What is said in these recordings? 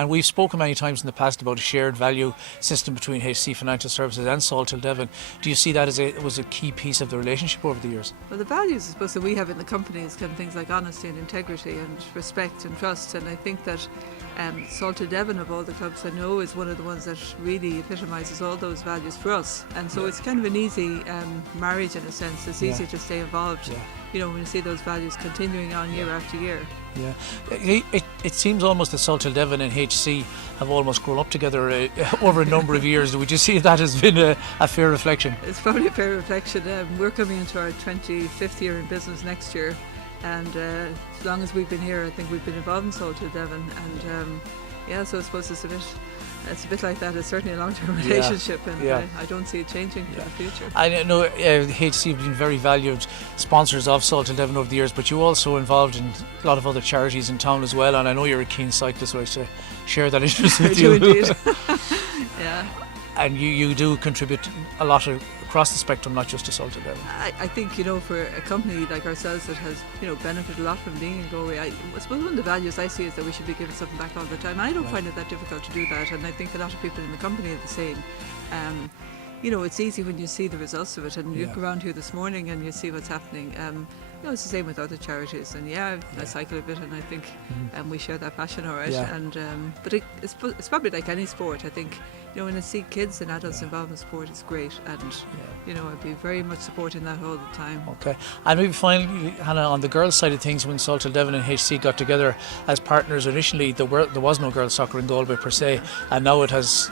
And we've spoken many times in the past about a shared value system between HC Financial Services and Salthill Devon. Do you see that as was a key piece of the relationship over the years? Well, the values, I suppose, that we have in the company is kind of things like honesty and integrity and respect and trust. And I think that Salthill Devon, of all the clubs I know, is one of the ones that really epitomises all those values for us. And so it's kind of an easy marriage in a sense. It's easier to stay involved. When you see those values continuing on year after year. Yeah, it seems almost that Salthill Devon and HC have almost grown up together over a number of years. Would you see that has been a fair reflection? It's probably a fair reflection. We're coming into our 25th year in business next year, and as long as we've been here, I think we've been involved in Salthill Devon, and so I suppose it's a bit like that. It's certainly a long-term relationship, and I don't see it changing for the future. I know HC have been very valued sponsors of Salthill Devon over the years, but you're also involved in a lot of other charities in town as well, and I know you're a keen cyclist, so I should share that interest with you. I do indeed. And you do contribute a lot across the spectrum, not just to Salthill Devon. I think, for a company like ourselves that has, benefited a lot from being in Galway, I suppose one of the values I see is that we should be giving something back all the time. And I don't find it that difficult to do that, and I think a lot of people in the company are the same. It's easy when you see the results of it, and you look around here this morning and you see what's happening. It's the same with other charities, and I cycle a bit, and I think we share that passion, all right. And but it's probably like any sport. I think when I see kids and adults involved in sport, it's great, and I'd be very much supporting that all the time. Okay, and maybe finally, Hannah, on the girls' side of things, when Salthill Devon and HC got together as partners initially, there was no girls' soccer in Galway per se, and now it has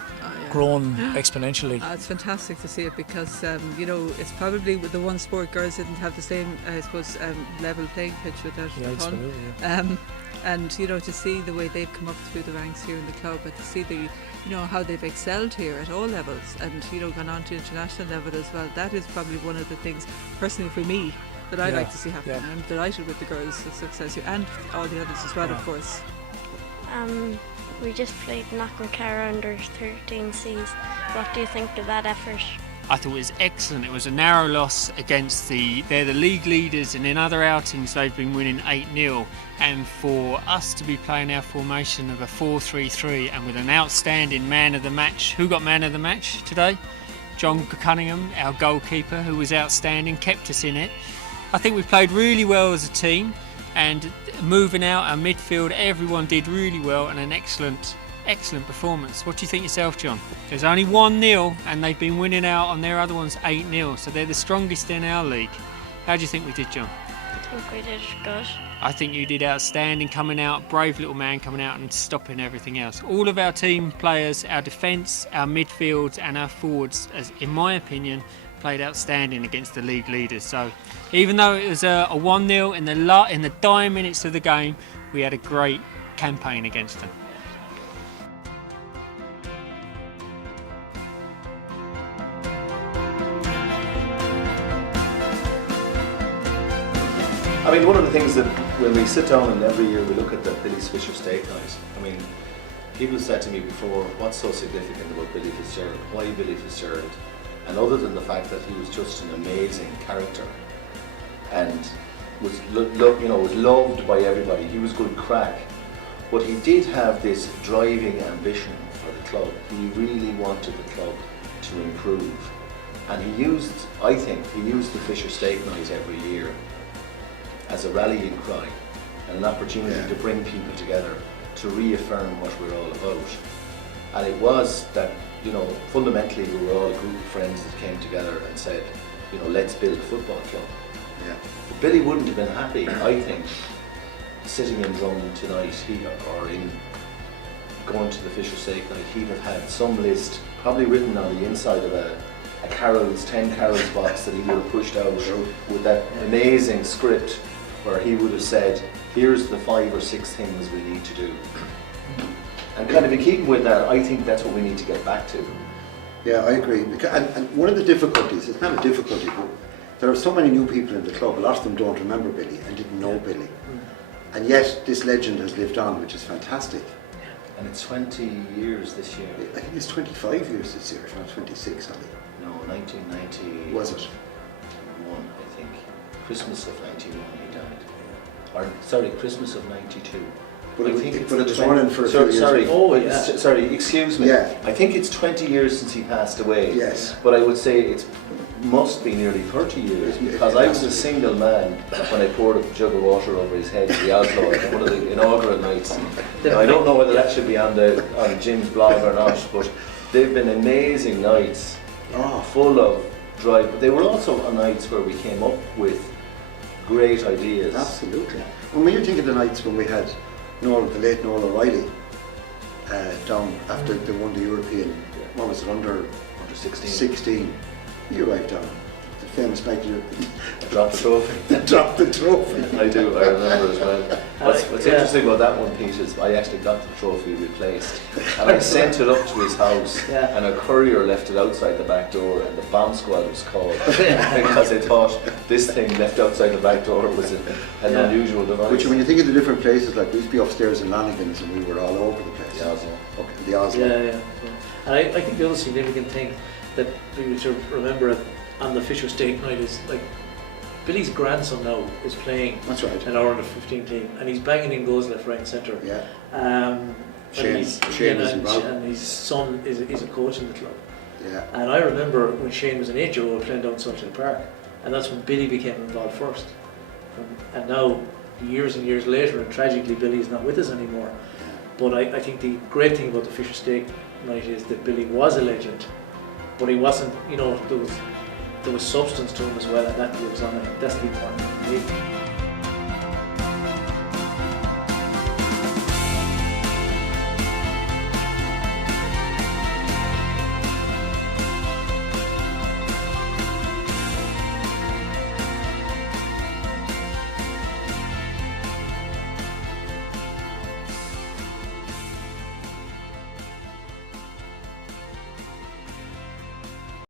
grown exponentially. It's fantastic to see it, because it's probably with the one sport girls didn't have the same, I suppose, level playing pitch with that fun. And to see the way they've come up through the ranks here in the club, and to see the how they've excelled here at all levels, and gone on to international level as well. That is probably one of the things personally for me that I like to see happen. I'm delighted with the girls' success here, and all the others as well, of course. We just played Knocknacarra under 13Cs. What do you think of that effort? I thought it was excellent. It was a narrow loss against they're the league leaders, and in other outings they've been winning 8-0. And for us to be playing our formation of a 4-3-3 and with an outstanding man of the match. Who got man of the match today? John Cunningham, our goalkeeper, who was outstanding, kept us in it. I think we played really well as a team, and moving out our midfield, everyone did really well, and an excellent performance. What do you think yourself, John? There's only 1-0, and they've been winning out on their other ones 8-0, so they're the strongest in our league. How do you think we did, John? I think we did good. I think you did outstanding, coming out, brave little man coming out and stopping everything else. All of our team players, our defence, our midfields and our forwards, as in my opinion, played outstanding against the league leaders. So even though it was a 1-0 in the dying minutes of the game, we had a great campaign against them. I mean, one of the things that when we sit down and every year we look at the Billy's Fisher Steak Night, I mean, people said to me before, what's so significant about Billy Fitzgerald? Why Billy Fitzgerald? And other than the fact that he was just an amazing character and was loved by everybody, he was good crack. But he did have this driving ambition for the club. He really wanted the club to improve. And I think he used the Fisher Steak Night every year as a rallying cry and an opportunity to bring people together to reaffirm what we're all about. And it was that, fundamentally we were all a group of friends that came together and said, let's build a football club. But Billy wouldn't have been happy, I think, sitting in Drummond tonight or in going to the Fisher Steak Night. He'd have had some list probably written on the inside of a 10 carols box that he would have pushed out with that amazing script where he would have said, here's the 5 or 6 things we need to do. And kind of in keeping with that, I think that's what we need to get back to. Yeah, I agree. And one of the difficulties, it's not a difficulty, but there are so many new people in the club, a lot of them don't remember Billy and didn't know Billy. And yet this legend has lived on, which is fantastic. And it's 20 years this year. I think it's 25 years this year, not 26, Ali. No, 1990. Was it? 1, I think. Christmas of 91 he died. Or, sorry, Christmas of 92. But I it, think it, it's but the it's 20 running for a few so, years. sorry, Oh, yeah. sorry, excuse me. Yeah. I think it's 20 years since he passed away. Yes. But I would say it must be nearly 30 years because I was a single man when I poured a jug of water over his head at the Outlaw at one of the inaugural nights. Now, I don't know whether that should be on Jim's blog or not, but they've been amazing nights, full of drive. But they were also nights where we came up with great ideas. Absolutely. When you think of the nights when we had the late Noel O'Reilly down after they won the European, what was it, under 16. He arrived down. The famous night you Dropped the trophy. dropped the trophy. I do, I remember as well. What's interesting about that one, Pete, is I actually got the trophy replaced. And I sent it up to his house, and a courier left it outside the back door, and the bomb squad was called because they thought this thing left outside the back door was an unusual device. Which, when you think of the different places, like we used to be upstairs in Lanigan's and we were all over the place. The Oslo. Okay, the Oslo. Yeah. And I think the other significant thing that we should remember on the Fisher State night is like Billy's grandson now is playing That's right. an hour under 15 team, and he's banging in goals left, right, and centre. Yeah. Shane is involved. and his son is a coach in the club. Yeah. And I remember when Shane was an 8-year-old playing down Salthill Park, and that's when Billy became involved first. And now, years and years later, and tragically Billy is not with us anymore. But I think the great thing about the Fisher State night is that Billy was a legend, but he wasn't, there was substance to him as well, and that lives on. I think that's the important thing for me.